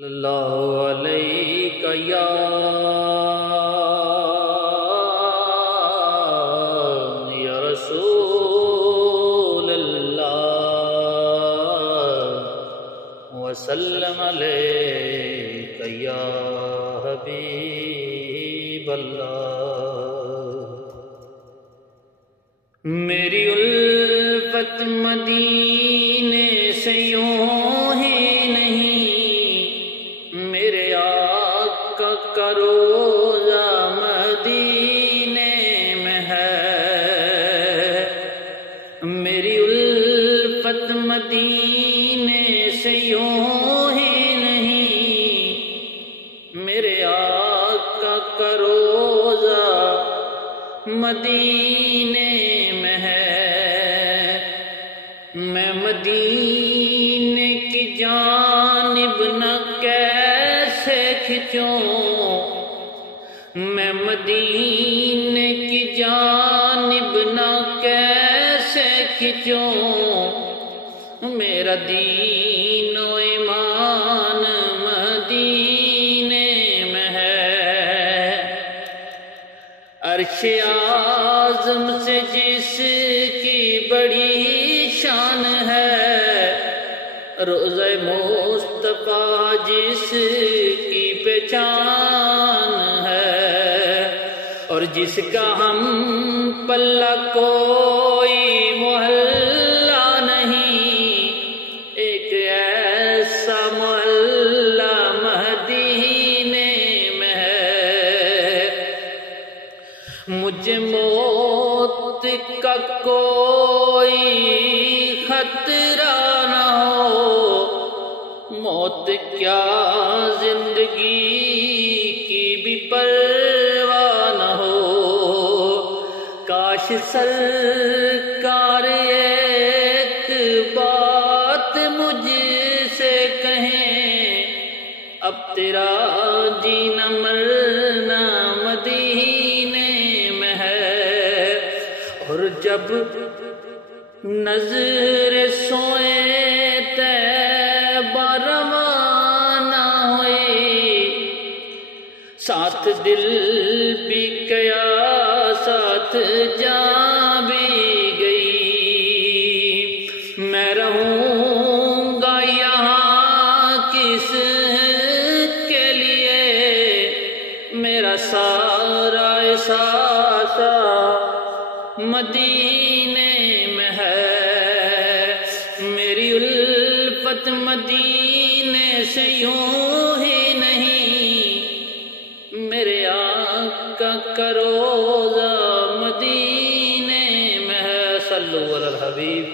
اللہ علیک یا رسول اللہ وسلم علیک یا حبیب اللہ۔ میری الفت مدینے سے یوں ہی کا روزہ مدینے میں ہے، میری الفت مدینے سے یوں ہی نہیں، میرے آقا کا روزہ مدینے میں ہے۔ میں مدینے کی جانب نہ کیسے کھنچوں، میں مدینے کی جانب نہ کیسے کھنچوں، میرا دین و ایمان مدینے میں ہے۔ عرش اعظم سے جس کی بڑی شان ہے، روضہ مصطفیٰ جس کی پہچان ہے، اور جس کا ہم پلہ کوئی محلہ نہیں، ایک ایسا محلہ مدینے میں ہے۔ مجھے موت کا کوئی خطرہ نہ ہو، موت کیا زندگی کی بھی پرواہ نہ ہو، کاش سرکار ایک بات مجھ سے کہیں، اب تیرا جینا مرنا مدینے میں ہے۔ اور جب نظر سوئے طیبہ روانہ ہوئی، ساتھ دل بھی گیا ساتھ جان بھی گئی، میں رہوں گا یہاں کس کے لیے، میرا سارا احساس مدینے میں ہے۔ میری الفت مدینے سے یوں ہی نہیں، میرے آقا کا روضہ مدینے میں ہے۔ صلو علی الحبیب۔